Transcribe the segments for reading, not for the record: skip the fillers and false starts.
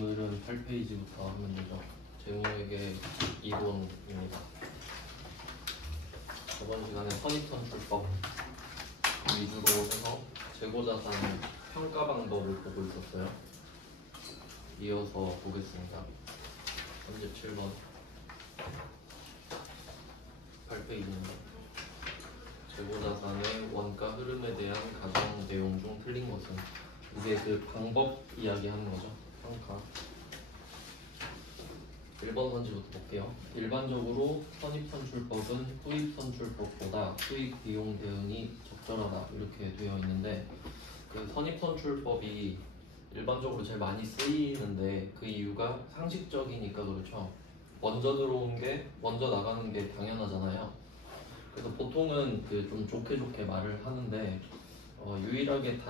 오늘은 8페이지부터 하면 되죠. 재무회계 이론입니다. 저번 시간에 선입선출법 위주로 해서 재고자산 평가 방법을 보고 있었어요. 이어서 보겠습니다. 37번 8페이지입니다. 재고자산의 원가 흐름에 대한 가정 내용 중 틀린 것은, 이게 그 방법 이야기하는 거죠. 평가. 1번 선지부터 볼게요. 일반적으로 선입선출법은 후입선출법보다 수익 비용 대응이 적절하다, 이렇게 되어 있는데, 그 선입선출법이 일반적으로 제일 많이 쓰이는데 그 이유가 상식적이니까 그렇죠. 먼저 들어온 게 먼저 나가는 게 당연하잖아요. 그래서 보통은 그 좀 좋게 말을 하는데, 유일하게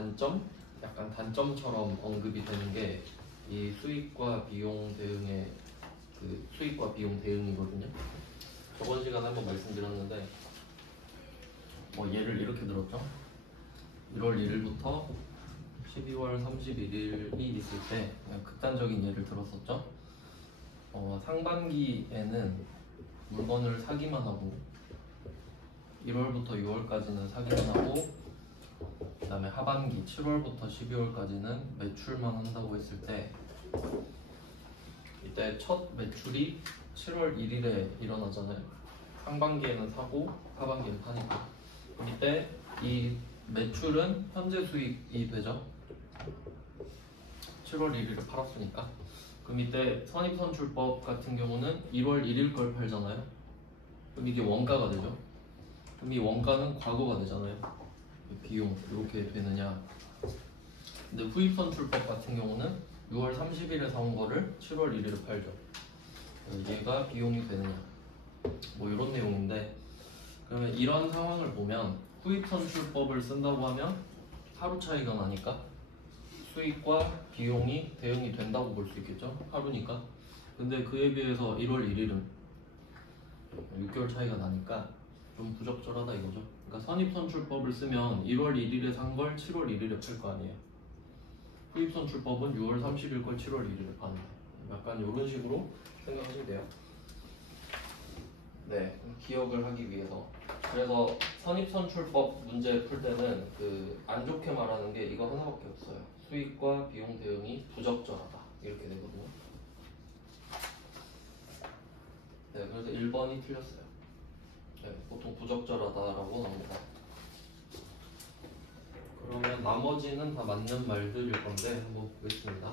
약간 단점처럼 언급이 되는 게 이 수익과 비용 대응의 수익과 비용 대응이거든요. 저번 시간에 한번 말씀드렸는데, 예를 이렇게 들었죠. 1월 1일부터 12월 31일이 있을 때 그냥 극단적인 예를 들었었죠. 상반기에는 물건을 사기만 하고 1월부터 6월까지는 사기만 하고, 그 다음에 하반기 7월부터 12월까지는 매출만 한다고 했을 때, 이때 첫 매출이 7월 1일에 일어나잖아요. 상반기에는 사고 하반기에는 파니까. 그럼 이때 이 매출은 현재 수익이 되죠. 7월 1일에 팔았으니까. 그럼 이때 선입선출법 같은 경우는 1월 1일 걸 팔잖아요. 그럼 이게 원가가 되죠. 그럼 이 원가는 과거가 되잖아요. 비용 이렇게 되느냐. 근데 후입선출법 같은 경우는 6월 30일에 사온 거를 7월 1일에 팔죠. 얘가 비용이 되느냐, 이런 내용인데, 그러면 이런 상황을 보면 후입선출법을 쓴다고 하면 하루 차이가 나니까 수익과 비용이 대응이 된다고 볼 수 있겠죠. 하루니까. 근데 그에 비해서 1월 1일은 6개월 차이가 나니까 좀 부적절하다 이거죠. 그러니까 선입선출법을 쓰면 1월 1일에 산 걸 7월 1일에 팔 거 아니에요. 후입선출법은 6월 30일 걸 7월 1일에 파는, 약간 이런 식으로 생각하시면 돼요. 네, 기억을 하기 위해서. 그래서 선입선출법 문제 풀 때는 안 좋게 말하는 게 이거 하나밖에 없어요. 수익과 비용 대응이 부적절하다, 이렇게 되거든요. 네, 그래서 1번이 틀렸어요. 네, 보통 부적절하다라고 나옵니다. 그러면 나머지는 다 맞는 말들일 건데 한번 보겠습니다.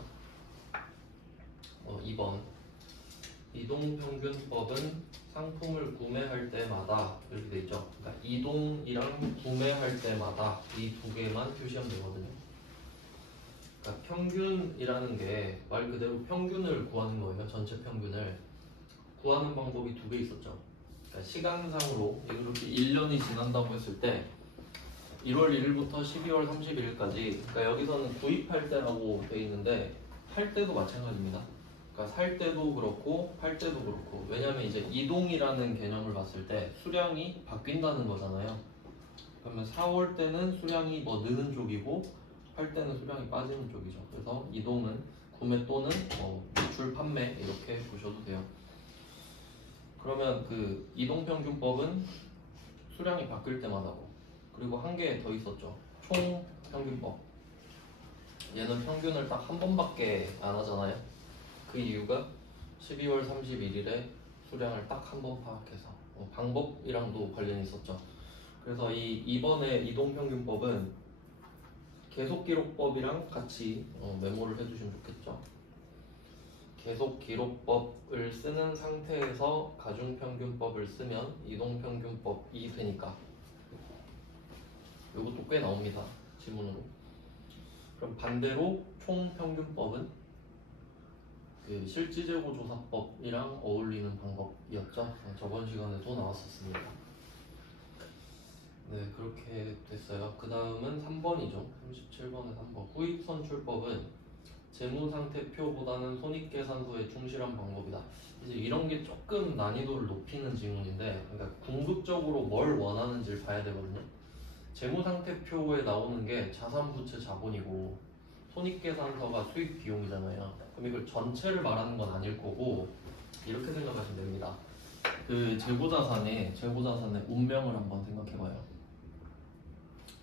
2번 이동평균법은 상품을 구매할 때마다, 이렇게 돼 있죠. 그러니까 이동이랑 구매할 때마다 이 두 개만 표시하면 되거든요. 그러니까 평균이라는 게 말 그대로 평균을 구하는 거예요. 전체 평균을 구하는 방법이 두 개 있었죠. 그러니까 시간상으로 이렇게 1년이 지난다고 했을 때 1월 1일부터 12월 31일까지, 그러니까 여기서는 구입할 때라고 돼 있는데 팔 때도 마찬가지입니다. 그러니까 살 때도 그렇고 팔 때도 그렇고, 왜냐하면 이제 이동이라는 개념을 봤을 때 수량이 바뀐다는 거잖아요. 그러면 사올 때는 수량이 느는 쪽이고 팔 때는 수량이 빠지는 쪽이죠. 그래서 이동은 구매 또는 매출 판매, 이렇게 보셔도 돼요. 그러면 이동평균법은 수량이 바뀔 때마다고, 그리고 한 개 더 있었죠. 총평균법. 얘는 평균을 딱 한 번밖에 안 하잖아요. 그 이유가 12월 31일에 수량을 딱 한 번 파악해서, 방법이랑도 관련이 있었죠. 그래서 이번에 이동평균법은 계속기록법이랑 같이 메모를 해주시면 좋겠죠. 계속기록법을 쓰는 상태에서 가중평균법을 쓰면 이동평균법이 되니까. 이것도 꽤 나옵니다, 지문으로. 그럼 반대로 총평균법은 실지재고조사법이랑 어울리는 방법이었죠. 저번 시간에도 나왔었습니다. 네, 그렇게 됐어요. 그 다음은 3번이죠. 37번에 3번. 후입선출법은 재무상태표보다는 손익계산서에 충실한 방법이다. 이제 이런 게 조금 난이도를 높이는 질문인데, 그러니까 궁극적으로 뭘 원하는지를 봐야 되거든요. 재무상태표에 나오는 게 자산부채 자본이고, 손익계산서가 수익 비용이잖아요. 그럼 이걸 전체를 말하는 건 아닐 거고 이렇게 생각하시면 됩니다. 그 재고자산의 운명을 한번 생각해봐요.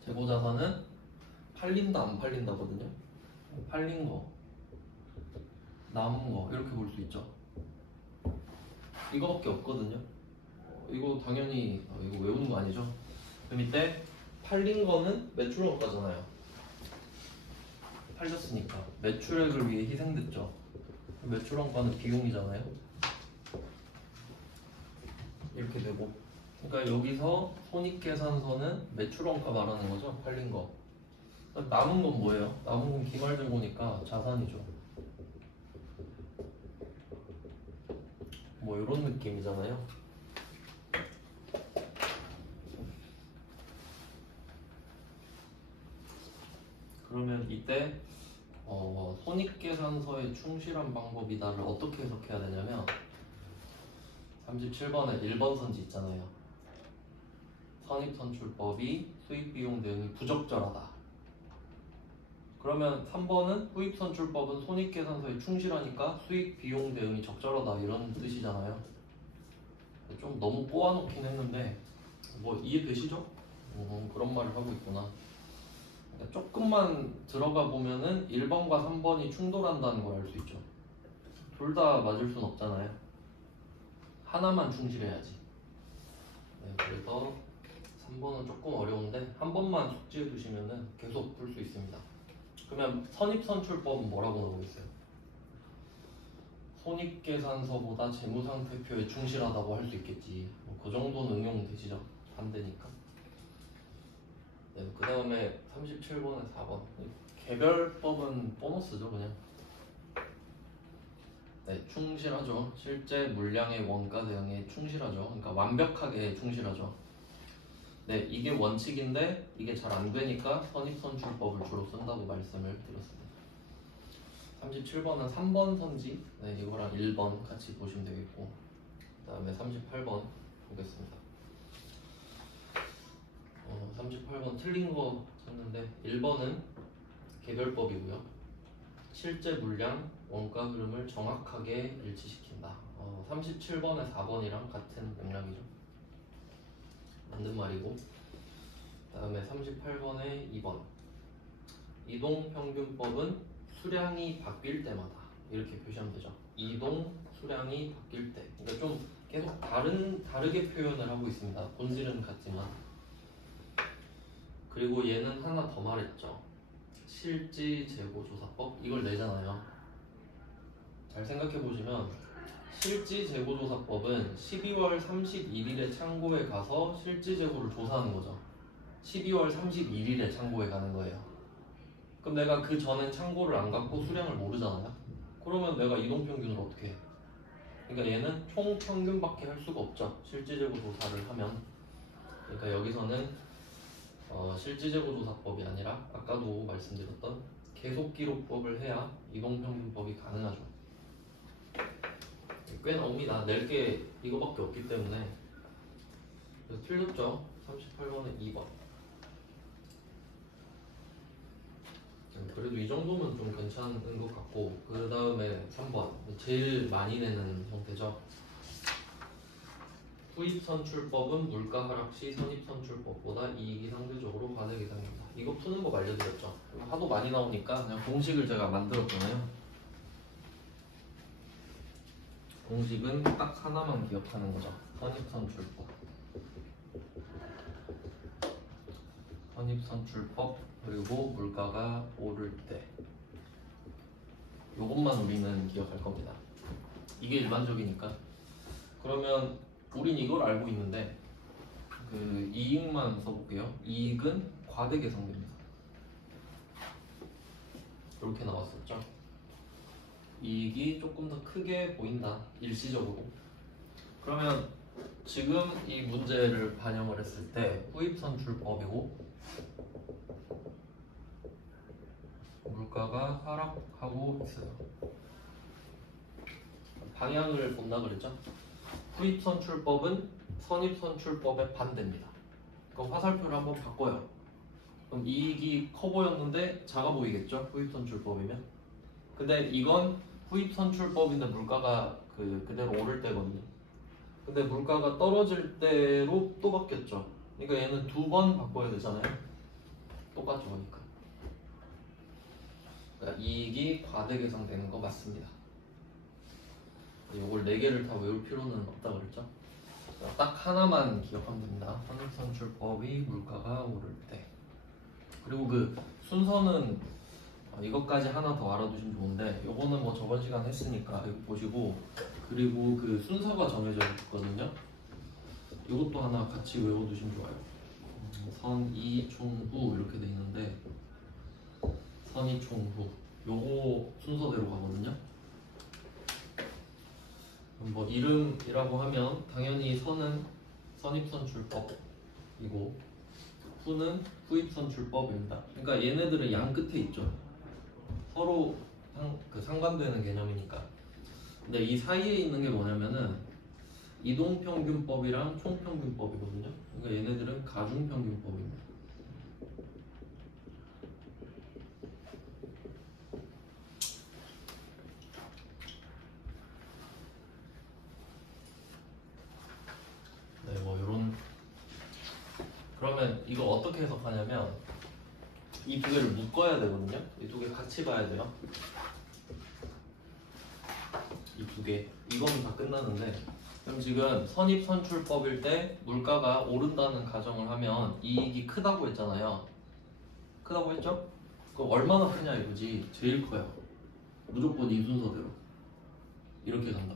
재고자산은 팔린다 안 팔린다거든요. 팔린 거, 남은 거 이렇게 볼 수 있죠. 이거밖에 없거든요. 이거 당연히 이거 외우는 거 아니죠? 그 밑에 팔린 거는 매출원가잖아요. 팔렸으니까 매출액을 위해 희생됐죠. 매출원가는 비용이잖아요. 이렇게 되고, 그러니까 여기서 손익계산서는 매출원가 말하는 거죠. 팔린 거. 남은 건 뭐예요? 남은 건 기말재고니까 자산이죠. 뭐 이런 느낌이잖아요. 그러면 이때 손익계산서에 충실한 방법이다를 어떻게 해석해야 되냐면 37번에 1번 선지 있잖아요. 선입선출법이 수익비용 대응이 부적절하다. 그러면 3번은 후입선출법은 손익계산서에 충실하니까 수익비용 대응이 적절하다 이런 뜻이잖아요. 좀 너무 꼬아놓긴 했는데 뭐 이해되시죠? 그런 말을 하고 있구나. 그러니까 조금만 들어가 보면은 1번과 3번이 충돌한다는 걸 알 수 있죠. 둘 다 맞을 순 없잖아요. 하나만 충실해야지. 네, 그래서 3번은 조금 어려운데 한 번만 숙지해 두시면은 계속 풀 수 있습니다. 그러면 선입선출법은 뭐라고 나오고 있어요? 손익계산서보다 재무상태표에 충실하다고 할 수 있겠지. 그 정도는 응용되시죠? 반대니까. 네, 그 다음에 37번에 4번. 개별법은 보너스죠, 그냥. 네, 충실하죠. 실제 물량의 원가 대응에 충실하죠. 그러니까 완벽하게 충실하죠. 네, 이게 원칙인데 이게 잘 안 되니까 선입선출법을 주로 쓴다고 말씀을 드렸습니다. 37번은 3번 선지, 네, 이거랑 1번 같이 보시면 되겠고, 그 다음에 38번 보겠습니다. 38번 틀린 거 썼는데 1번은 개별법이고요. 실제 물량, 원가 흐름을 정확하게 일치시킨다. 37번에 4번이랑 같은 맥락이죠. 맞는 말이고, 그 다음에 38번에 2번 이동평균법은 수량이 바뀔 때마다 이렇게 표시하면 되죠. 이동 수량이 바뀔 때. 그러니까 좀 계속 다르게 표현을 하고 있습니다. 본질은 같지만. 그리고 얘는 하나 더 말했죠. 실지재고조사법 이걸 내잖아요. 잘 생각해 보시면 실지재고조사법은 12월 31일에 창고에 가서 실지재고를 조사하는 거죠. 12월 31일에 창고에 가는 거예요. 그럼 내가 그 전엔 창고를 안 갖고 수량을 모르잖아요. 그러면 내가 이동평균을 어떻게 해? 그러니까 얘는 총평균밖에 할 수가 없죠. 실지재고 조사를 하면. 그러니까 여기서는 실지재고조사법이 아니라 아까도 말씀드렸던 계속기록법을 해야 이동평균법이 가능하죠. 꽤 나옵니다. 낼 게 이거밖에 없기 때문에. 그래서 틀렸죠. 38번에 2번. 그래도 이 정도면 좀 괜찮은 것 같고, 그 다음에 3번 제일 많이 내는 형태죠. 후입선출법은 물가 하락 시 선입선출법보다 이익이 상대적으로 과대 이상입니다. 이거 푸는 거 알려드렸죠. 하도 많이 나오니까 그냥 공식을 제가 만들었잖아요. 공식은 딱 하나만 기억하는 거죠. 선입선출법. 선입선출법 그리고 물가가 오를 때. 요것만 우리는 기억할 겁니다. 이게 일반적이니까. 그러면 우린 이걸 알고 있는데 그 이익만 써볼게요. 이익은 과대계상됩니다. 이렇게 나왔었죠. 이익이 조금 더 크게 보인다. 일시적으로. 그러면 지금 이 문제를 반영을 했을 때 후입선출법이고 물가가 하락하고 있어요. 방향을 본다 그랬죠? 후입선출법은 선입선출법의 반대입니다. 그럼 화살표를 한번 바꿔요. 그럼 이익이 커 보였는데 작아 보이겠죠? 후입선출법이면. 근데 이건 후입선출법인데 물가가 그대로 오를 때거든요. 근데 물가가 떨어질 때로 또 바뀌었죠. 그러니까 얘는 두 번 바꿔야 되잖아요. 똑같죠, 그러니까 이익이 과대 계상되는 거 맞습니다. 이걸 4개를 다 외울 필요는 없다 그랬죠. 딱 하나만 기억하면 됩니다. 선입선출법이 물가가 오를 때. 그리고 그 순서는 이것까지 하나 더 알아두시면 좋은데, 요거는 뭐 저번 시간 했으니까 이거 보시고, 그리고 그 순서가 정해져 있거든요. 이것도 하나 같이 외워두시면 좋아요. 선이총후 이렇게 돼 있는데, 선이총후 요거 순서대로 가거든요. 뭐 이름이라고 하면 당연히 선은 선입선출법이고 후는 후입선출법입니다. 그러니까 얘네들은 양 끝에 있죠. 서로 상관되는 개념이니까. 근데 이 사이에 있는 게 뭐냐면은 이동평균법이랑 총평균법이거든요. 그러니까 얘네들은 가중평균법입니다. 네, 뭐 이런. 그러면 이거 어떻게 해석하냐면 이 두 개를 묶어야 되거든요. 이 두 개 같이 봐야 돼요. 이 두 개. 이거는 다 끝나는데, 그럼 지금 선입선출법일 때 물가가 오른다는 가정을 하면 이익이 크다고 했잖아요. 크다고 했죠? 그럼 얼마나 크냐 이거지. 제일 커요. 무조건 이 순서대로 이렇게 간다.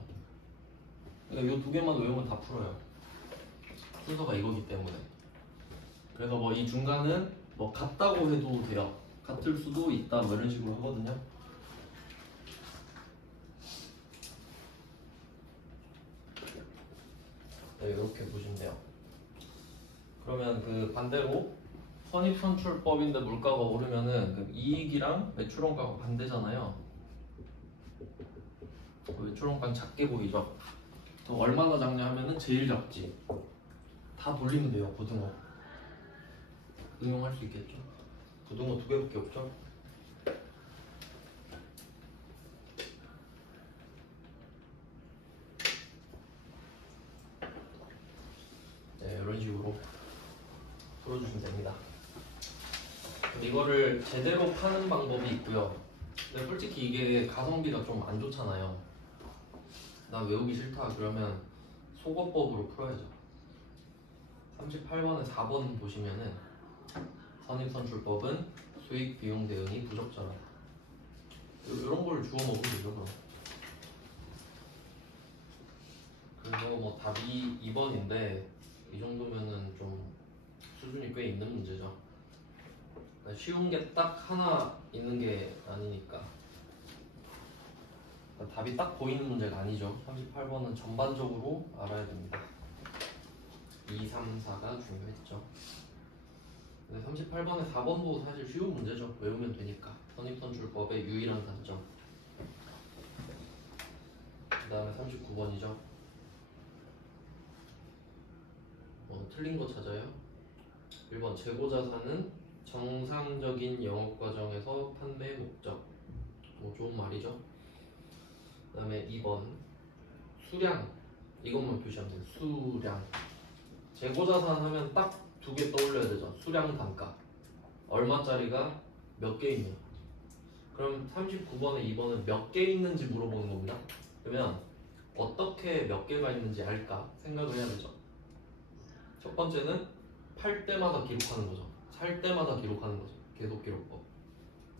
그러니까 이 두 개만 외우면 다 풀어요. 순서가 이거기 때문에. 그래서 뭐 이 중간은 뭐 같다고 해도 돼요. 같을 수도 있다 뭐 이런 식으로 하거든요. 네, 이렇게 보시면 돼요. 그러면 그 반대로 선입선출법인데 물가가 오르면은 그 이익이랑 매출원가가 반대잖아요. 매출원가는 작게 보이죠. 그럼 얼마나 작냐 하면은 제일 작지. 다 돌리면 돼요. 고등어 응용할 수 있겠죠. 고등어 2개밖에 없죠. 네, 이런 식으로 풀어주시면 됩니다. 이거를 제대로 파는 방법이 있고요. 근데 솔직히 이게 가성비가 좀 안 좋잖아요. 나 외우기 싫다 그러면 속어법으로 풀어야죠. 38번에 4번 보시면은 선입선출법은 수익 비용 대응이 부적절하다. 이런 걸 주워 먹으면 되죠. 그럼. 그래서 뭐 답이 2번인데 이 정도면은 좀 수준이 꽤 있는 문제죠. 쉬운 게 딱 하나 있는 게 아니니까. 답이 딱 보이는 문제가 아니죠. 38번은 전반적으로 알아야 됩니다. 2, 3, 4가 중요했죠. 근데 38번에 4번도 사실 쉬운 문제죠. 외우면 되니까. 선입선출법의 유일한 단점. 그 다음에 39번이죠. 틀린 거 찾아요. 1번 재고자산은 정상적인 영업과정에서 판매 목적. 좋은 말이죠. 그 다음에 2번 수량. 이것만 표시하면 돼요. 수량. 재고자산 하면 딱 2개 떠올려야 되죠. 수량 단가. 얼마짜리가 몇 개 있냐. 그럼 39번에 2번은 몇 개 있는지 물어보는 겁니다. 그러면 어떻게 몇 개가 있는지 알까 생각을 해야 되죠. 첫 번째는 팔 때마다 기록하는 거죠. 살 때마다 기록하는 거죠. 계속 기록법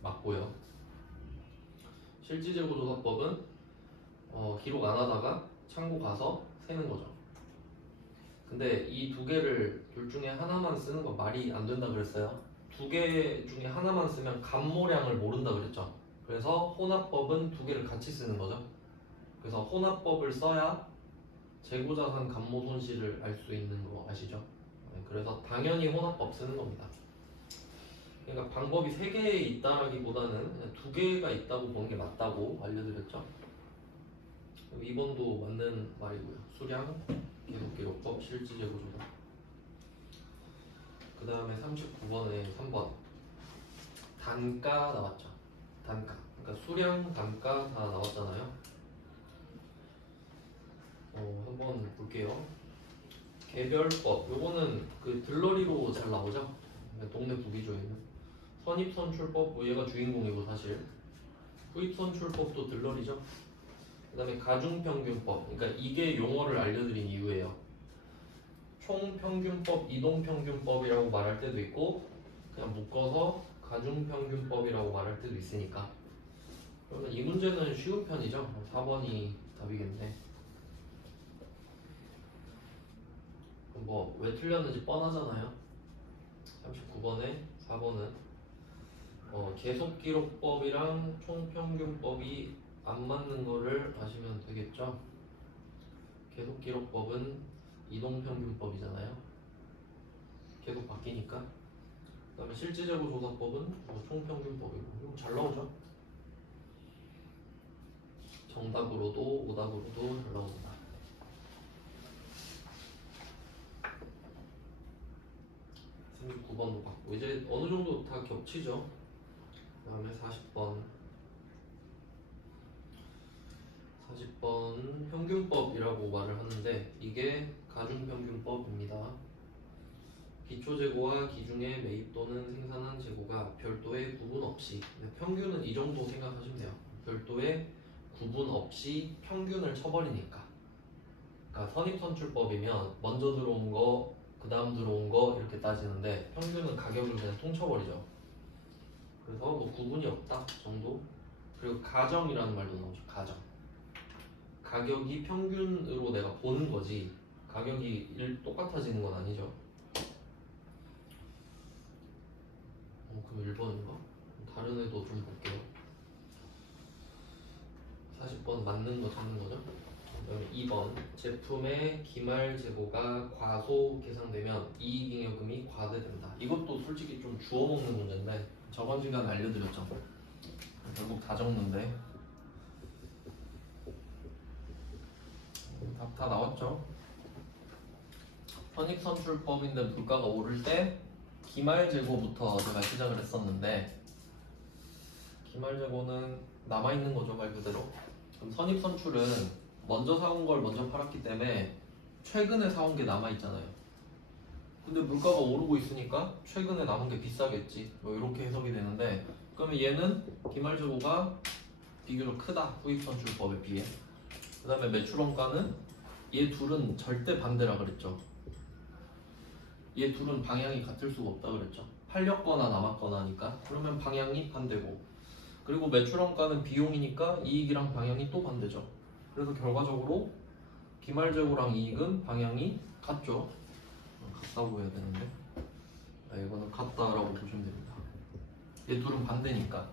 맞고요. 실지재고조사법은 기록 안 하다가 창고 가서 세는 거죠. 근데 이 2개를 둘 중에 하나만 쓰는 건 말이 안 된다 그랬어요. 2개 중에 하나만 쓰면 감모량을 모른다 그랬죠. 그래서 혼합법은 2개를 같이 쓰는 거죠. 그래서 혼합법을 써야 재고자산 감모 손실을 알 수 있는 거 아시죠? 그래서 당연히 혼합법 쓰는 겁니다. 그러니까 방법이 3개 있다라기보다는 그냥 2개가 있다고 보는 게 맞다고 알려드렸죠. 2번도 맞는 말이고요. 수량, 계속기록법, 실지재고조사. 그 다음에 39번에 3번 단가 나왔죠. 단가. 그러니까 수량, 단가 다 나왔잖아요. 한번 볼게요. 개별법. 요거는 그 들러리로 잘 나오죠. 동네 구기조에는. 선입선출법, 얘가 주인공이고 사실. 후입선출법도 들러리죠. 그 다음에 가중평균법. 그러니까 이게 용어를 알려드린 이유예요. 총평균법, 이동평균법이라고 말할 때도 있고 그냥 묶어서 가중평균법이라고 말할 때도 있으니까. 그러면 이 문제는 쉬운 편이죠. 4번이 답이겠네. 뭐 왜 틀렸는지 뻔하잖아요. 39번에 4번은 계속기록법이랑 총평균법이 안 맞는 거를 아시면 되겠죠. 계속기록법은 이동평균법이잖아요. 계속 바뀌니까. 그 다음에 실질재고조사법은 총평균법이고. 이거 잘 나오죠. 정답으로도 오답으로도 잘 나옵니다. 선생님 9번도 받고 이제 어느 정도 다 겹치죠. 그 다음에 40번 평균법이라고 말을 하는데 이게 가중평균법입니다. 기초재고와 기중의 매입 또는 생산한 재고가 별도의 구분 없이, 평균은 이 정도 생각하시면 돼요. 별도의 구분 없이 평균을 쳐버리니까. 그러니까 선입선출법이면 먼저 들어온 거, 그 다음 들어온 거 이렇게 따지는데 평균은 가격을 그냥 통쳐버리죠. 그래서 뭐 구분이 없다 정도. 그리고 가정이라는 말도 나오죠. 가정. 가격이 평균으로 내가 보는 거지 가격이 똑같아지는 건 아니죠. 그럼 1번인가? 다른 애도 좀 볼게요. 40번 맞는 거 찾는 거죠. 그다음에 2번 제품의 기말 재고가 과소 계상되면 이익잉여금이 과대된다. 이것도 솔직히 좀 주워먹는 문제인데 저번 시간에 알려드렸죠. 결국 다 적는데 답 다 나왔죠. 선입선출법인데 물가가 오를 때 기말 재고부터 제가 시작을 했었는데 기말 재고는 남아있는 거죠, 말 그대로. 그럼 선입선출은 먼저 사온 걸 먼저 팔았기 때문에 최근에 사온 게 남아있잖아요. 근데 물가가 오르고 있으니까 최근에 남은 게 비싸겠지. 뭐 이렇게 해석이 되는데 그러면 얘는 기말 재고가 비교적 크다. 후입선출법에 비해. 그 다음에 매출원가는 얘 둘은 절대 반대라 그랬죠. 얘 둘은 방향이 같을 수가 없다 그랬죠. 팔렸거나 남았거나 하니까. 그러면 방향이 반대고. 그리고 매출원가는 비용이니까 이익이랑 방향이 또 반대죠. 그래서 결과적으로 기말재고랑 이익은 방향이 같죠. 같다고 해야 되는데 이거는 같다라고 보시면 됩니다. 얘 둘은 반대니까.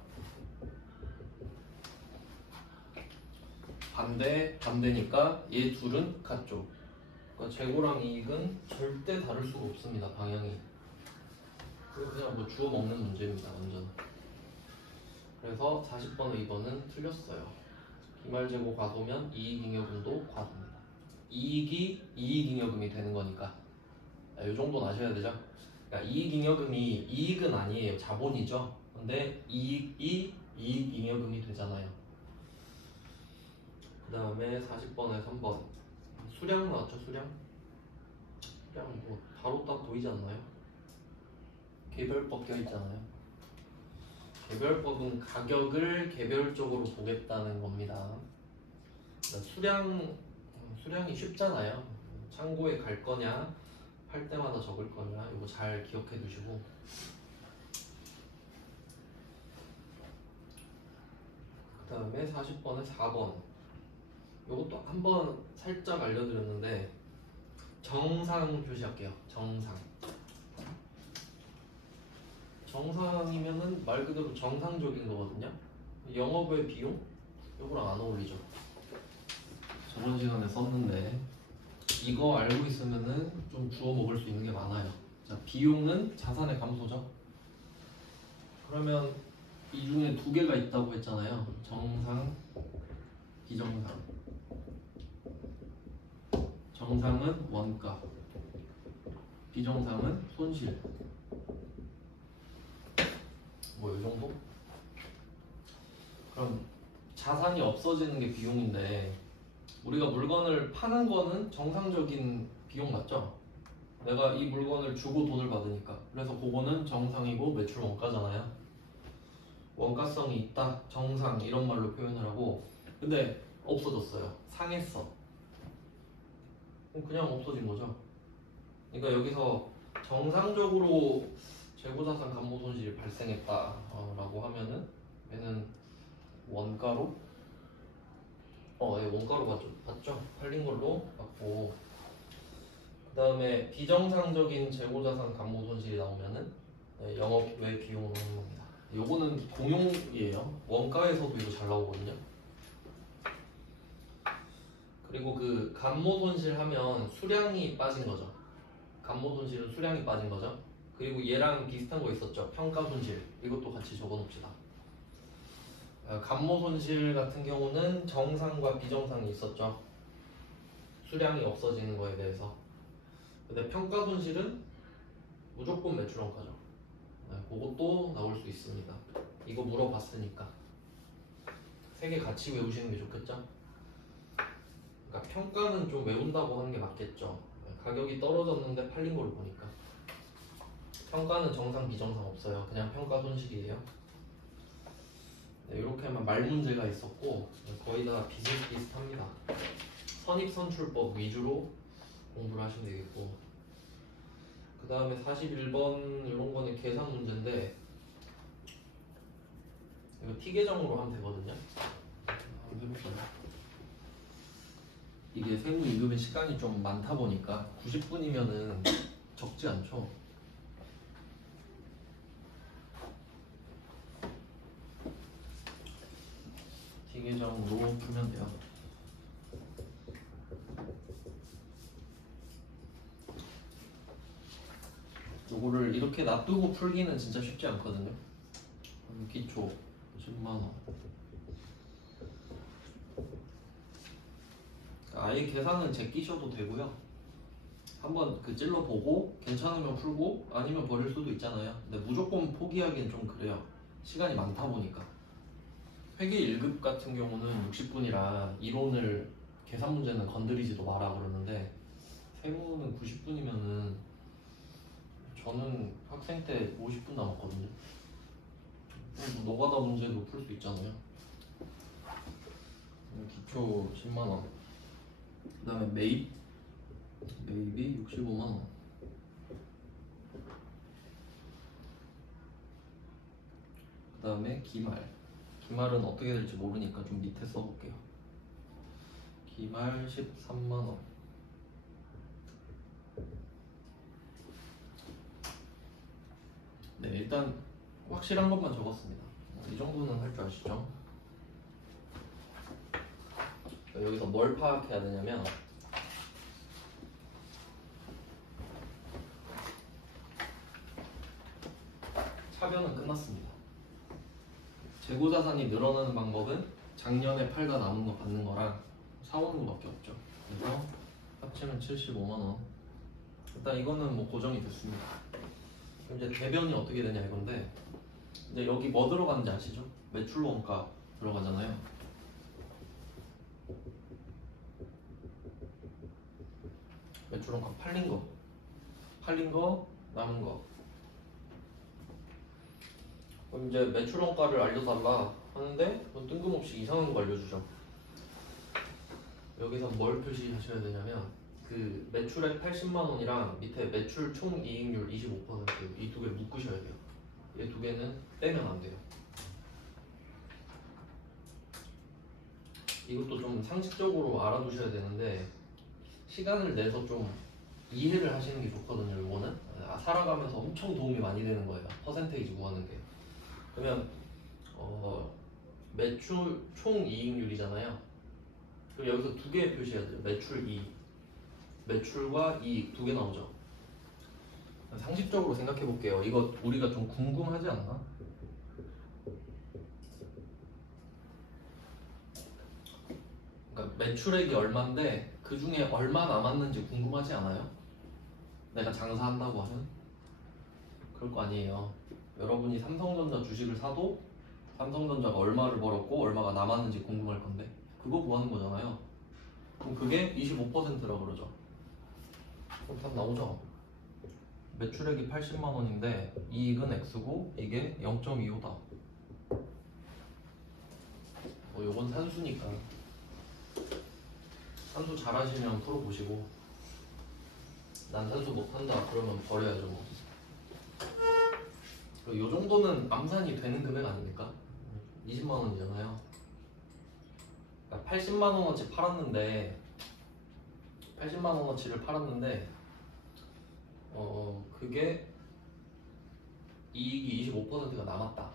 반대니까 얘 둘은 같죠. 그러니까 재고랑 이익은 절대 다를 수가 없습니다. 방향이. 그냥 뭐 주워 먹는 문제입니다. 완전. 그래서 40번과 2번은 틀렸어요. 기말재고 과소면 이익잉여금도 과소입니다. 이익이 이익잉여금이 되는 거니까 이 정도는 아셔야 되죠. 그러니까 이익잉여금이 이익은 아니에요. 자본이죠. 근데 이익이 이익잉여금이 되잖아요. 그 다음에 40번에 3번 수량 나왔죠. 수량 뭐 바로 딱 보이지 않나요? 개별법 껴있잖아요. 개별법은 가격을 개별적으로 보겠다는 겁니다. 수량이 쉽잖아요. 창고에 갈 거냐, 팔 때마다 적을 거냐, 이거 잘 기억해 두시고. 그 다음에 40번에 4번. 이것도 한번 살짝 알려드렸는데, 정상 표시할게요. 정상이면은 말 그대로 정상적인 거거든요. 영업의 비용? 이거랑 안 어울리죠. 저번 시간에 썼는데 이거 알고 있으면은 좀 주워 먹을 수 있는 게 많아요. 자, 비용은 자산의 감소죠. 그러면 이 중에 두 개가 있다고 했잖아요. 정상, 비정상. 정상은 원가, 비정상은 손실. 뭐 이 정도? 그럼 자산이 없어지는 게 비용인데 우리가 물건을 파는 거는 정상적인 비용 맞죠? 내가 이 물건을 주고 돈을 받으니까. 그래서 그거는 정상이고 매출 원가잖아요. 원가성이 있다, 정상 이런 말로 표현을 하고. 근데 없어졌어요. 상했어. 그럼 그냥 없어진 거죠. 그러니까 여기서 정상적으로 재고자산 감모손실이 발생했다라고 하면은 얘는 원가로 예, 원가로 맞죠? 팔린 걸로 맞고, 그 다음에 비정상적인 재고자산 감모손실이 나오면은 영업 외 비용으로 하는 겁니다. 요거는 공용이에요. 원가에서도 이거 잘 나오거든요. 그리고 그 감모손실 하면 수량이 빠진 거죠. 감모손실은 수량이 빠진 거죠. 그리고 얘랑 비슷한 거 있었죠. 평가손실. 이것도 같이 적어놓읍시다. 감모손실 같은 경우는 정상과 비정상이 있었죠. 수량이 없어지는 거에 대해서. 근데 평가손실은 무조건 매출원가죠. 그것도 나올 수 있습니다. 이거 물어봤으니까 세 개 같이 외우시는 게 좋겠죠? 그러니까 평가는 좀 외운다고 하는 게 맞겠죠. 가격이 떨어졌는데 팔린 걸 보니까. 평가는 정상 비정상 없어요. 그냥 평가 손실이에요. 네, 이렇게만 말 문제가 있었고 거의 다 비슷비슷합니다. 선입선출법 위주로 공부를 하시면 되겠고, 그 다음에 41번 이런 거는 계산 문제인데 이거 T계정으로 하면 되거든요. 한번 해볼까요? 이게 세무 읽으면 시간이 좀 많다 보니까 90분이면은 적지 않죠. T계정으로 풀면 돼요. 요거를 이렇게 놔두고 풀기는 진짜 쉽지 않거든요. 기초 10만원. 아예 계산은 제끼셔도 되고요. 한번 그 찔러보고 괜찮으면 풀고 아니면 버릴 수도 있잖아요. 근데 무조건 포기하기엔 좀 그래요. 시간이 많다 보니까. 회계 1급 같은 경우는 60분이라 이론을 계산 문제는 건드리지도 마라 그러는데 세무는 90분이면은 저는 학생 때 50분 남았거든요. 노가다 문제도 풀 수 있잖아요. 기초 10만원. 그 다음에 매입이 65만원. 그 다음에 기말은 어떻게 될지 모르니까 좀 밑에 써볼게요. 기말 13만원. 네, 일단 확실한 것만 적었습니다. 이 정도는 할 줄 아시죠? 여기서 뭘 파악해야 되냐면 차변은 끝났습니다. 재고자산이 늘어나는 방법은 작년에 팔다 남은 거 받는 거랑 사오는 거밖에 없죠. 그래서 합치면 75만원. 일단 이거는 뭐 고정이 됐습니다. 그럼 이제 대변이 어떻게 되냐 이건데, 이제 여기 뭐 들어가는지 아시죠? 매출 원가 들어가잖아요. 매출 원가 팔린 거, 남은 거. 그럼 이제 매출 원가를 알려달라 하는데 뜬금없이 이상한 거 알려주죠. 여기서 뭘 표시하셔야 되냐면 그 매출액 80만원이랑 밑에 매출 총 이익률 25% 이 두 개 묶으셔야 돼요. 이 두 개는 빼면 안 돼요. 이것도 좀 상식적으로 알아두셔야 되는데 시간을 내서 좀 이해를 하시는 게 좋거든요. 이거는 살아가면서 엄청 도움이 많이 되는 거예요. 퍼센테이지 구하는 게. 그러면 매출 총 이익률이잖아요. 그럼 여기서 두 개 표시해야 돼요. 매출 이익, 매출과 이익 두 개 나오죠. 상식적으로 생각해 볼게요. 이거 우리가 좀 궁금하지 않나? 그러니까 매출액이 얼마인데 그 중에 얼마 남았는지 궁금하지 않아요? 내가 장사한다고 하면 그럴 거 아니에요. 여러분이 삼성전자 주식을 사도 삼성전자가 얼마를 벌었고 얼마가 남았는지 궁금할 건데 그거 구하는 거잖아요. 그럼 그게 25%라고 그러죠. 그럼 답 나오죠. 매출액이 80만 원인데 이익은 X고 이게 0.25다. 요건 산수니까 산수 잘하시면 풀어보시고 난 산수 못한다 그러면 버려야죠 뭐. 요 정도는 암산이 되는 금액 아닙니까? 20만 원이잖아요. 그러니까 80만 원어치 팔았는데 80만 원어치를 팔았는데 그게 이익이 25%가 남았다.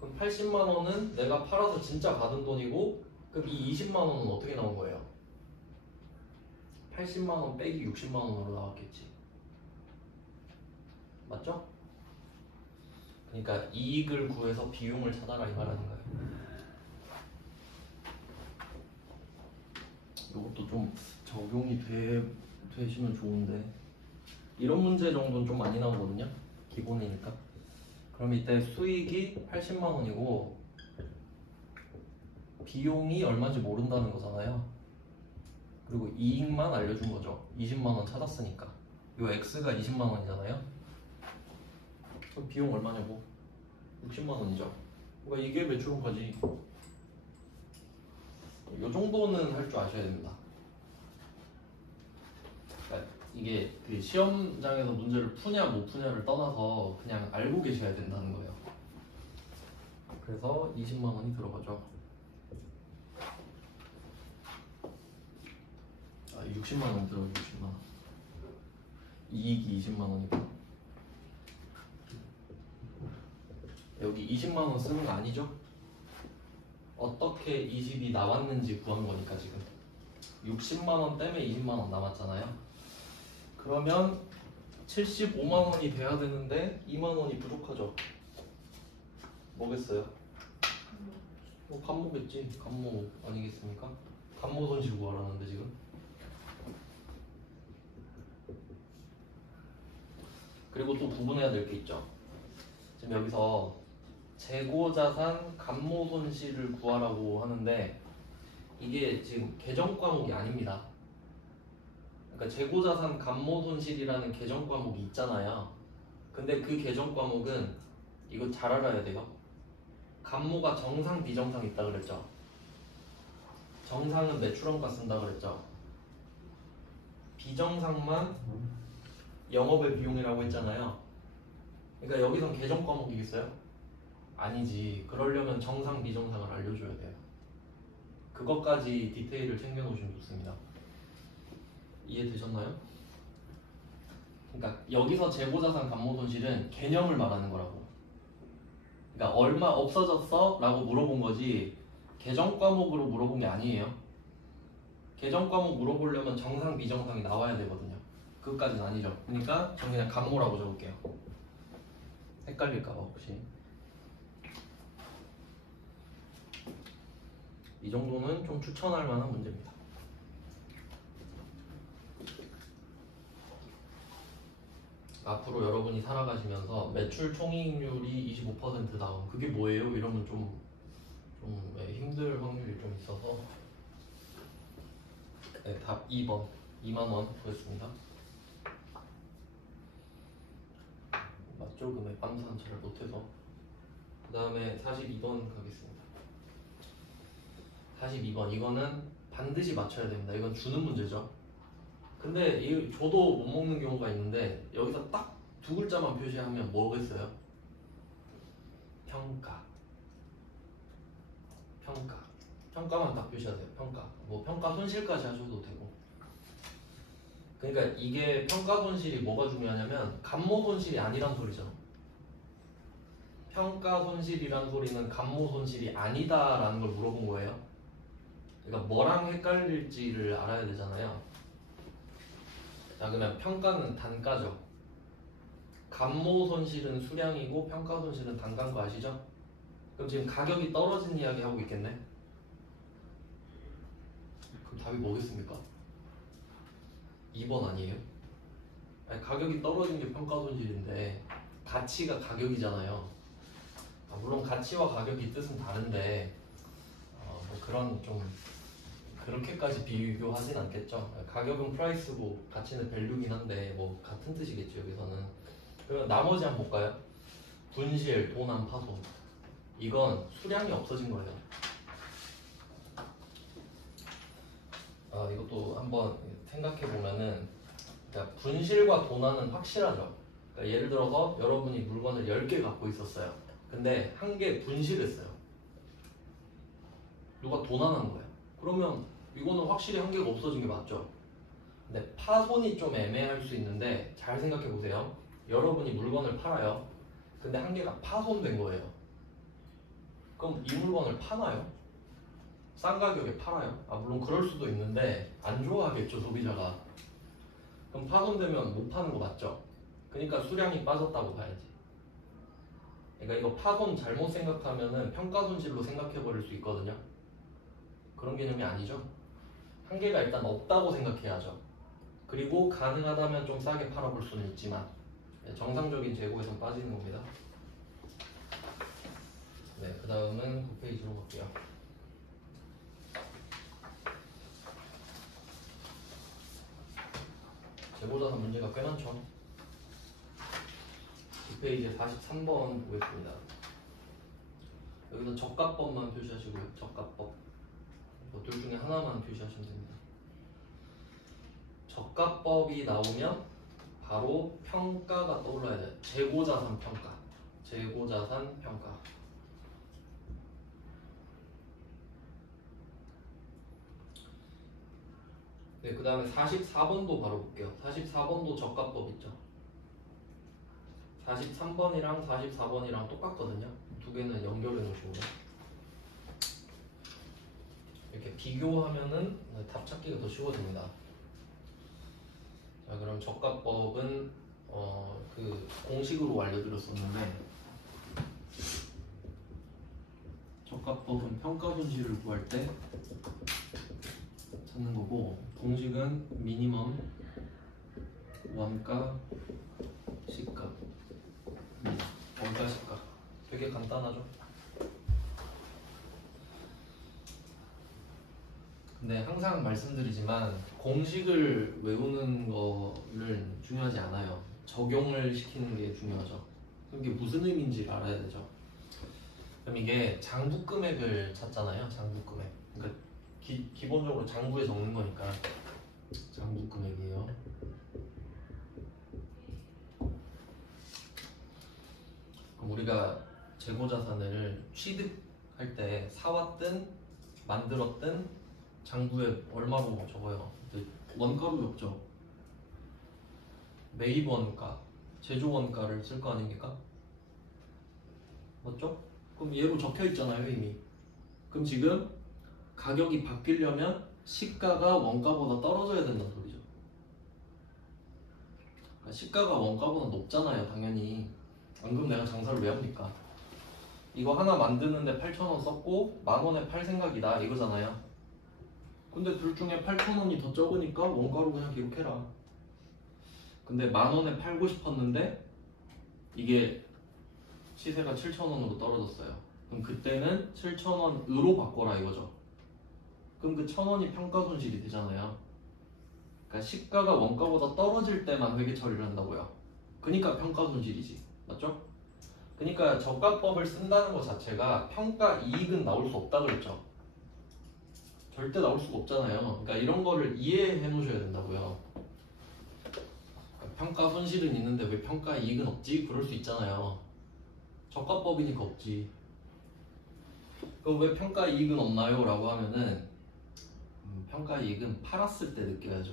그럼 80만 원은 내가 팔아서 진짜 받은 돈이고 그럼 이 20만 원은 어떻게 나온 거예요? 80만 원 빼기 60만 원으로 나왔겠지. 맞죠? 그러니까 이익을 구해서 비용을 찾아라 이 말 아닌가요? 이것도 좀 적용이 되시면 좋은데 이런 문제 정도는 좀 많이 나오거든요. 기본이니까. 그럼 이때 수익이 80만 원이고 비용이 얼마인지 모른다는 거잖아요. 그리고 이익만 알려준 거죠. 20만 원 찾았으니까. 이 X가 20만 원이잖아요. 그럼 비용 얼마냐고? 60만 원이죠. 그러니까 이게 매출원가지. 이 정도는 할 줄 아셔야 됩니다. 그러니까 이게 그 시험장에서 문제를 푸냐 못 푸냐를 떠나서 그냥 알고 계셔야 된다는 거예요. 그래서 20만 원이 들어가죠. 60만 원 들어가요. 60만 원. 이익이 20만 원이고 여기 20만 원 쓰는 거 아니죠? 어떻게 20이 나왔는지 구한 거니까 지금 60만 원 때문에 20만 원 남았잖아요. 그러면 75만 원이 돼야 되는데 2만 원이 부족하죠. 뭐겠어요? 간모겠지. 간모 아니겠습니까? 간모 손실 구하라는데 지금. 그리고 또 구분해야 될 게 있죠. 지금 여기서 재고자산 간모 손실을 구하라고 하는데 이게 지금 계정 과목이 아닙니다. 그러니까 재고자산 간모 손실이라는 계정 과목이 있잖아요. 근데 그 계정 과목은 이거 잘 알아야 돼요. 간모가 정상 비정상 있다 그랬죠. 정상은 매출원가 쓴다 그랬죠. 비정상만 영업의 비용이라고 했잖아요. 그러니까 여기선 계정 과목이겠어요? 아니지. 그러려면 정상 비정상을 알려줘야 돼요. 그것까지 디테일을 챙겨놓으시면 좋습니다. 이해되셨나요? 그러니까 여기서 재고자산 간모손실은 개념을 말하는 거라고. 그러니까 얼마 없어졌어? 라고 물어본 거지 계정 과목으로 물어본 게 아니에요. 계정 과목 물어보려면 정상 비정상이 나와야 되거든요. 그것까지는 아니죠. 그러니까 전 그냥 간모라고 적을게요. 헷갈릴까봐 혹시. 이 정도는 좀 추천할 만한 문제입니다. 앞으로 여러분이 살아가시면서 매출 총이익률이 25% 나옴 그게 뭐예요? 이러면 좀 힘들 확률이 좀 있어서 네, 답 2번 2만원 구했습니다. 맞죠? 금액 암산 잘 못해서. 그 다음에 42번 가겠습니다. 42번 이거는 반드시 맞춰야 됩니다. 이건 주는 문제죠. 근데 이 저도 못 먹는 경우가 있는데 여기서 딱 두 글자만 표시하면 뭐겠어요? 평가. 평가만 딱 표시하세요. 평가. 뭐 평가 손실까지 하셔도 되고. 그러니까 이게 평가 손실이 뭐가 중요하냐면 간모 손실이 아니란 소리죠. 평가 손실이란 소리는 간모 손실이 아니다라는 걸 물어본 거예요. 그러니까 뭐랑 헷갈릴지를 알아야 되잖아요. 자, 그러면 평가는 단가죠. 간모 손실은 수량이고 평가 손실은 단가인 거 아시죠? 그럼 지금 가격이 떨어진 이야기 하고 있겠네? 그럼 답이 뭐겠습니까? 2번 아니에요? 아니, 가격이 떨어진 게 평가 손실인데 가치가 가격이잖아요. 물론 가치와 가격이 뜻은 다른데 뭐 그런 좀 그렇게까지 비교하진 않겠죠. 가격은 프라이스고 가치는 밸류긴 한데 뭐 같은 뜻이겠죠 여기서는. 그러면 나머지 한번 볼까요? 분실, 도난, 파손. 이건 수량이 없어진 거예요. 이것도 한번 생각해 보면은, 그러니까 분실과 도난은 확실하죠. 그러니까 예를 들어서 여러분이 물건을 10개 갖고 있었어요. 근데 한 개 분실했어요. 누가 도난한 거예요. 그러면 이거는 확실히 한 개가 없어진 게 맞죠. 근데 파손이 좀 애매할 수 있는데 잘 생각해 보세요. 여러분이 물건을 팔아요. 근데 한 개가 파손된 거예요. 그럼 이 물건을 파나요? 싼 가격에 팔아요? 물론 그럴 수도 있는데 안 좋아하겠죠 소비자가. 그럼 파손되면 못 파는 거 맞죠? 그러니까 수량이 빠졌다고 봐야지. 그러니까 이거 파손 잘못 생각하면은 평가손실로 생각해 버릴 수 있거든요. 그런 개념이 아니죠. 한 개가 일단 없다고 생각해야죠. 그리고 가능하다면 좀 싸게 팔아볼 수는 있지만 정상적인 재고에서 빠지는 겁니다. 네, 그 다음은 9페이지로 갈게요. 재고자산 문제가 꽤 많죠. 9페이지 43번 보겠습니다. 여기서 저가법만 표시하시고요. 저가법. 둘 중에 하나만 표시하시면 됩니다. 저가법이 나오면 바로 평가가 떠올라야 돼요. 재고자산 평가. 재고자산 평가. 네, 그 다음에 44번도 바로 볼게요. 44번도 저가법 있죠. 43번이랑 44번이랑 똑같거든요. 두 개는 연결해 놓으시고요. 이렇게 비교하면은 답 찾기가 더 쉬워집니다. 자, 그럼 저가법은 그 공식으로 알려드렸었는데, 저가법은 평가손실을 구할 때 찾는 거고, 공식은 미니멈 원가 시가. 원가 시가. 되게 간단하죠? 근데 항상 말씀드리지만 공식을 외우는 거를 중요하지 않아요. 적용을 시키는 게 중요하죠. 이게 무슨 의미인지 알아야 되죠. 그럼 이게 장부 금액을 찾잖아요. 장부 금액. 그러니까 기본적으로 장부에 적는 거니까 장부 금액이에요. 그럼 우리가 재고자산을 취득할 때 사왔든 만들었든 장부에 얼마로 적어요? 원가로 적죠. 매입 원가, 제조 원가를 쓸 거 아닙니까? 맞죠? 그럼 얘로 적혀 있잖아요 이미. 그럼 지금 가격이 바뀌려면 시가가 원가보다 떨어져야 된다는 소리죠. 그러니까 시가가 원가보다 높잖아요 당연히. 안 그럼 내가 장사를 왜 합니까? 이거 하나 만드는데 8,000원 썼고 10,000원에 팔 생각이다 이거잖아요. 근데 둘 중에 8,000원이 더 적으니까 원가로 그냥 기록해라. 근데 10,000원에 팔고 싶었는데 이게 시세가 7,000원으로 떨어졌어요. 그럼 그때는 7,000원으로 바꿔라 이거죠. 그럼 그 1,000원이 평가손실이 되잖아요. 그러니까 시가가 원가보다 떨어질 때만 회계 처리를 한다고요. 그러니까 평가손실이지. 맞죠? 그러니까 저가법을 쓴다는 것 자체가 평가 이익은 나올 수 없다 그랬죠. 절대 나올 수가 없잖아요. 그러니까 이런 거를 이해해 놓으셔야 된다고요. 평가 손실은 있는데 왜 평가 이익은 없지? 그럴 수 있잖아요. 저가법이니까 없지. 그럼 왜 평가 이익은 없나요? 라고 하면은 평가 이익은 팔았을 때 느껴야죠.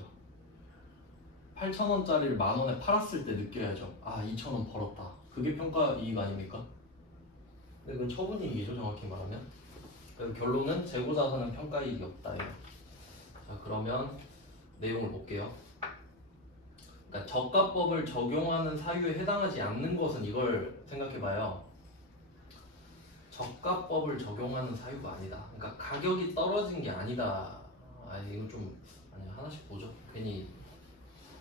8,000원짜리를 10,000원에 팔았을 때 느껴야죠. 2,000원 벌었다. 그게 평가 이익 아닙니까? 근데 그건 처분이익이죠 정확히 말하면. 그래서 결론은 재고자산은 평가 이익이 없다. 자, 그러면 내용을 볼게요. 그러니까 저가법을 적용하는 사유에 해당하지 않는 것은 이걸 생각해봐요. 저가법을 적용하는 사유가 아니다. 그러니까 가격이 떨어진 게 아니다. 이거 좀 하나씩 보죠. 괜히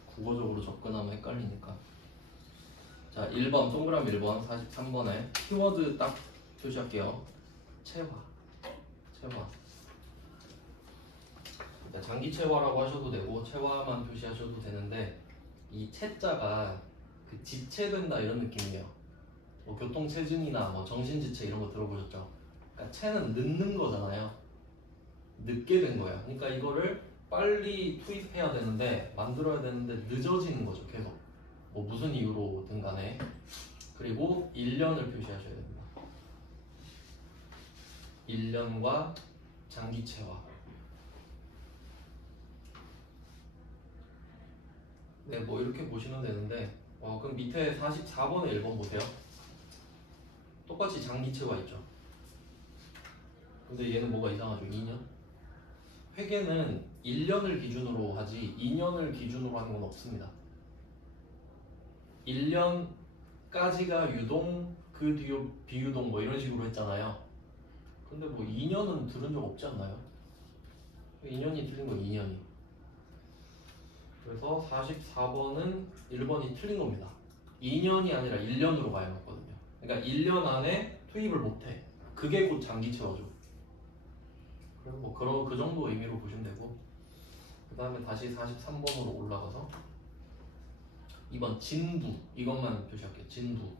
국어적으로 접근하면 헷갈리니까. 자, 1번 동그라미 1번 43번에 키워드 딱 표시할게요. 체화. 자, 장기 체화라고 하셔도 되고 체화만 표시하셔도 되는데 이 체자가 그 지체된다 이런 느낌이에요. 뭐 교통체증이나 뭐 정신지체 이런 거 들어보셨죠? 그러니까 체는 늦는 거잖아요. 늦게 된 거예요. 그러니까 이거를 빨리 투입해야 되는데 만들어야 되는데 늦어지는 거죠. 계속 뭐 무슨 이유로든 간에. 그리고 1년을 표시하셔야 됩니다. 1년과 장기체화. 네, 뭐 이렇게 보시면 되는데 그럼 밑에 44번에 1번 보세요. 똑같이 장기체화 있죠. 근데 얘는 뭐가 이상하죠? 2년? 회계는 1년을 기준으로 하지 2년을 기준으로 하는 건 없습니다. 1년까지가 유동, 그 뒤로 비유동 뭐 이런 식으로 했잖아요. 근데 뭐 2년은 들은 적 없지 않나요? 2년이 틀린 거 2년이. 그래서 44번은 1번이 틀린 겁니다. 2년이 아니라 1년으로 가야했거든요. 그러니까 1년 안에 투입을 못해. 그게 곧 장기 채워줘. 그리고 뭐 그 정도 의미로 보시면 되고, 그 다음에 다시 43번으로 올라가서 2번 진부, 이것만 표시할게요. 진부.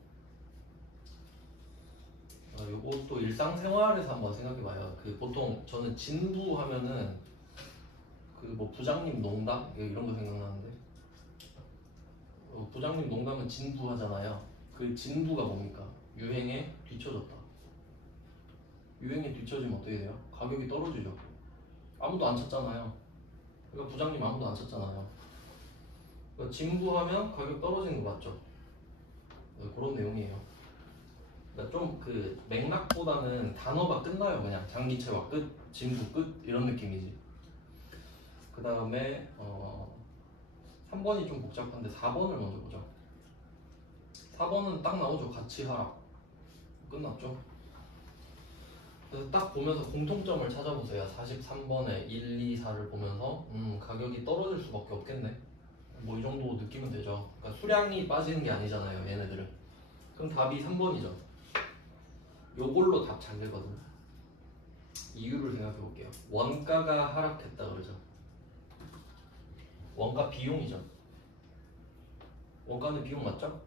요것도 일상생활에서 한번 생각해봐요. 그 보통 저는 진부 하면은 그 뭐 부장님 농담 이런 거 생각나는데, 부장님 농담은 진부 하잖아요. 그 진부가 뭡니까? 유행에 뒤처졌다. 유행에 뒤처지면 어떻게 돼요? 가격이 떨어지죠. 아무도 안 찾잖아요. 그러니까 부장님 아무도 안 찾잖아요. 그러니까 진부하면 가격 떨어지는 거 맞죠? 그런 내용이에요. 그러니까 좀 그 맥락보다는 단어가 끝나요. 그냥 장기체화 끝, 진부 끝 이런 느낌이지. 그 다음에 3번이 좀 복잡한데 4번을 먼저 보죠. 4번은 딱 나오죠. 가치 하락. 끝났죠. 그래서 딱 보면서 공통점을 찾아보세요. 43번에 1, 2, 4를 보면서 가격이 떨어질 수밖에 없겠네. 뭐 이 정도 느끼면 되죠. 그러니까 수량이 빠지는 게 아니잖아요. 얘네들은. 그럼 답이 3번이죠. 요걸로 답 잘 되거든요. 이유를 생각해 볼게요. 원가가 하락했다 그러죠. 원가 비용이죠. 원가는 비용 맞죠?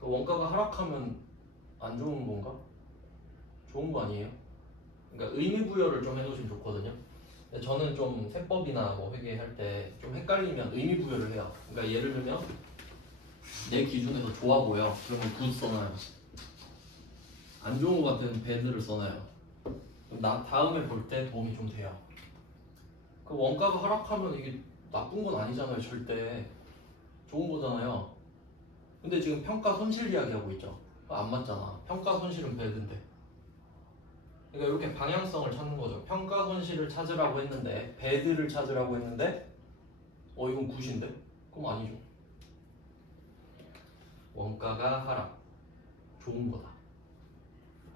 그 원가가 하락하면 안 좋은 건가? 좋은 거 아니에요? 그러니까 의미 부여를 좀 해놓으시면 좋거든요. 근데 저는 좀 세법이나 뭐 회계할 때 좀 헷갈리면 의미 부여를 해요. 그러니까 예를 들면 내 기준에서 좋아 보여. 그러면 굿 써놔요. 안 좋은 거 같으면 배드를 써놔요. 나 다음에 볼 때 도움이 좀 돼요. 그 원가가 하락하면 이게 나쁜 건 아니잖아요. 절대 좋은 거잖아요. 근데 지금 평가 손실 이야기하고 있죠. 안 맞잖아. 평가 손실은 배드인데. 그러니까 이렇게 방향성을 찾는 거죠. 평가 손실을 찾으라고 했는데 배드를 찾으라고 했는데 이건 굿인데? 그럼 아니죠. 원가가 하락. 좋은 거다.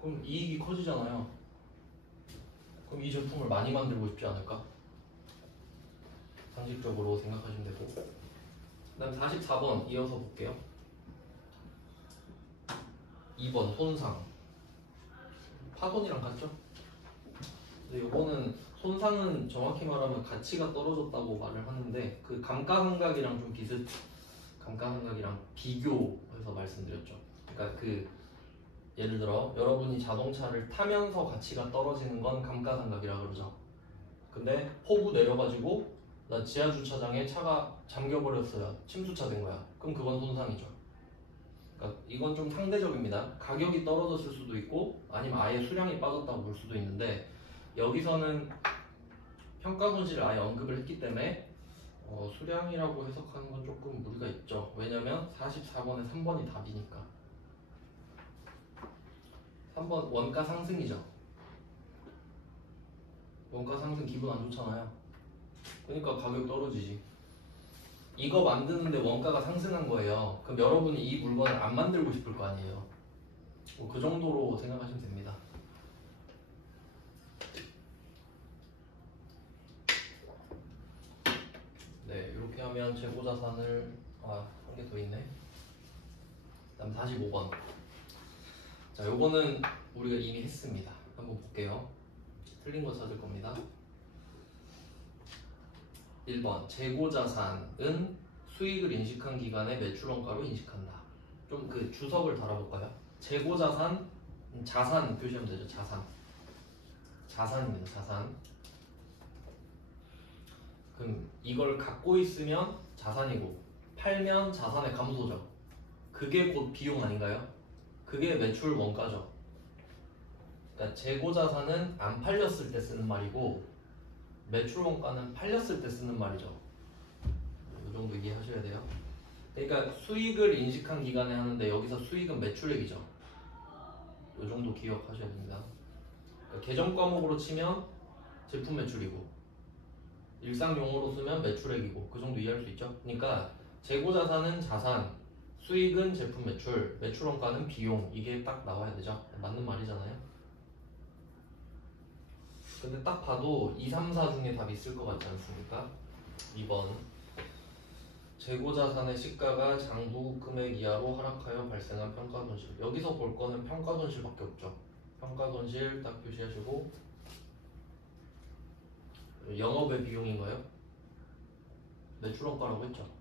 그럼 이익이 커지잖아요. 그럼 이 제품을 많이 만들고 싶지 않을까? 상식적으로 생각하시면 되고. 그 다음 44번 이어서 볼게요. 2번 손상. 파손이랑 같죠? 근데 요거는 손상은 정확히 말하면 가치가 떨어졌다고 말을 하는데 그 감가상각이랑 좀 감가상각이랑 비교해서 말씀드렸죠. 그러니까 그 예를 들어 여러분이 자동차를 타면서 가치가 떨어지는 건 감가상각이라 그러죠. 근데 포구 내려가지고 나 지하주차장에 차가 잠겨버렸어요. 침수차 된 거야. 그럼 그건 손상이죠. 그러니까 이건 좀 상대적입니다. 가격이 떨어졌을 수도 있고 아니면 아예 수량이 빠졌다고 볼 수도 있는데 여기서는 평가 손실을 아예 언급을 했기 때문에 수량이라고 해석하는 건 조금 무리가 있죠. 왜냐면 44번에 3번이 답이니까. 3번 원가 상승이죠. 원가 상승 기분 안 좋잖아요. 그러니까 가격 떨어지지. 이거 만드는데 원가가 상승한 거예요. 그럼 여러분이 이 물건을 안 만들고 싶을 거 아니에요. 그 정도로 생각하시면 됩니다. 네, 이렇게 하면 재고자산을 한 개 더 있네. 다음 45번. 자, 요거는 우리가 이미 했습니다. 한번 볼게요. 틀린 거 찾을 겁니다. 1번 재고자산은 수익을 인식한 기간의 매출원가로 인식한다. 좀 그 주석을 달아볼까요? 재고자산, 자산 표시하면 되죠. 자산입니다. 자산. 그럼 이걸 갖고 있으면 자산이고 팔면 자산의 감소죠. 그게 곧 비용 아닌가요? 그게 매출 원가죠. 그러니까 재고자산은 안 팔렸을 때 쓰는 말이고 매출 원가는 팔렸을 때 쓰는 말이죠. 이 정도 이해하셔야 돼요. 그러니까 수익을 인식한 기간에 하는데 여기서 수익은 매출액이죠. 이 정도 기억하셔야 됩니다. 그러니까 계정 과목으로 치면 제품 매출이고 일상 용어로 쓰면 매출액이고 그 정도 이해할 수 있죠. 그러니까 재고자산은 자산, 수익은 제품 매출, 매출원가는 비용. 이게 딱 나와야 되죠. 맞는 말이잖아요. 근데 딱 봐도 2, 3, 4 중에 답이 있을 것 같지 않습니까? 2번 재고자산의 시가가 장부 금액 이하로 하락하여 발생한 평가손실. 여기서 볼 거는 평가손실밖에 없죠. 평가손실 딱 표시하시고 영업의 비용인가요? 매출원가라고 했죠.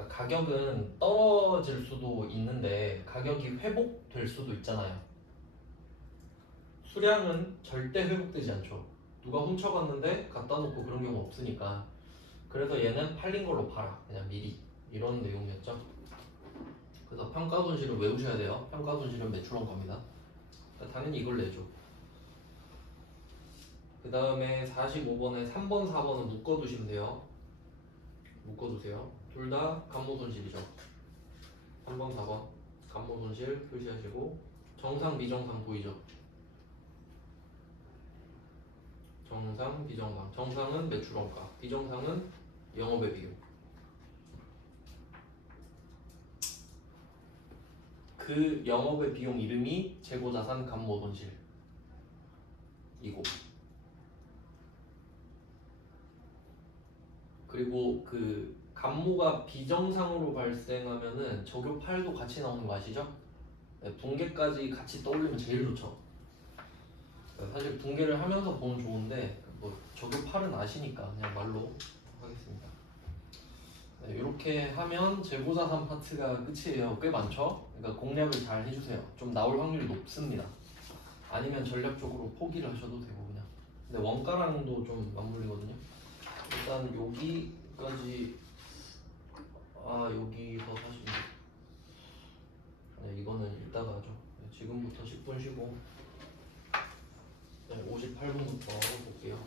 그러니까 가격은 떨어질 수도 있는데 가격이 회복될 수도 있잖아요. 수량은 절대 회복되지 않죠. 누가 훔쳐갔는데 갖다 놓고 그런 경우 없으니까. 그래서 얘는 팔린 걸로 팔아. 그냥 미리. 이런 내용이었죠. 그래서 평가손실을 외우셔야 돼요. 평가손실은 매출원가입니다. 당연히 이걸 내죠. 그 다음에 45번에 3번, 4번은 묶어두시면 돼요. 묶어두세요. 둘 다 감모손실이죠. 3번, 4번 감모손실 표시하시고 정상, 비정상 보이죠? 정상, 비정상. 정상은 매출원가, 비정상은 영업의 비용. 그 영업의 비용 이름이 재고자산 감모손실이고 그리고 그 감모가 비정상으로 발생하면은 적요 8도 같이 나오는 거 아시죠? 네, 붕괴까지 같이 떠올리면 제일 좋죠. 사실 붕괴를 하면서 보면 좋은데 뭐 적요 8은 아시니까 그냥 말로 하겠습니다. 네, 이렇게 하면 재고자산 파트가 끝이에요. 꽤 많죠? 그러니까 공략을 잘 해주세요. 좀 나올 확률이 높습니다. 아니면 전략적으로 포기를 하셔도 되고 그냥. 근데 원가랑도 좀 맞물리거든요. 일단 여기까지 여기서 사실 네, 이거는 이따가 하죠. 네, 지금부터 10분 쉬고 58분부터 볼게요.